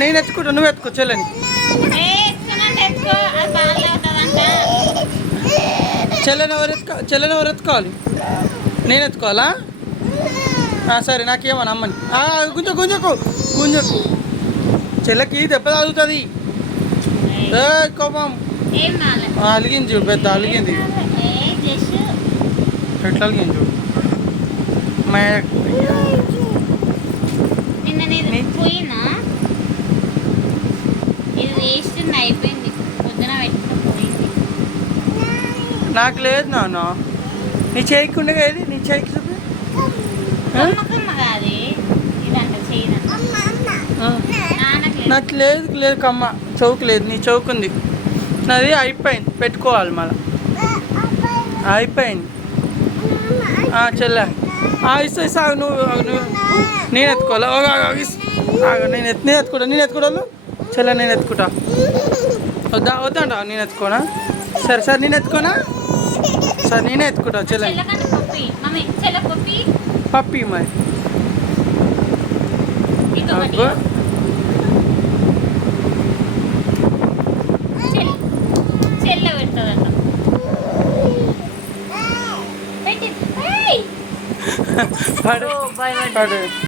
నేను ఎత్తుకుంటా, నువ్వు ఎత్తుకో చెల్లని. చెల్లెని ఎవరు ఎత్తుకోవాలి? నేను ఎత్తుకోవాలా? సరే నాకేమన్నా అమ్మని. గుంజకు చెల్లెకి దెబ్బ తాగుతుంది. కోపం అలిగింది చూడు, పెద్ద అలిగింది. ఎట్లా అలిగింది చూడు. నాకు లేదు నాన్న, నీ చేయికి ఉండగా ఏది, నీ చేయికి చూపి. నాకు లేదు కమ్మ, చౌకు లేదు, నీ చౌకు ఉంది. నాది అయిపోయింది, పెట్టుకోవాలి మళ్ళీ. అయిపోయింది చెల్లె. ఇస్తా నువ్వు నేను ఎత్తుకోవాలా? నేను ఎత్తుకోవడాను చెల్లె, నేను ఎత్తుకుంటా. వద్దంట నేను ఎత్తుకోనా? సరే నేను ఎత్తుకోనా? సరే నేనే ఎత్తుకుంటా చెల్లె. పప్పి మరి పడు.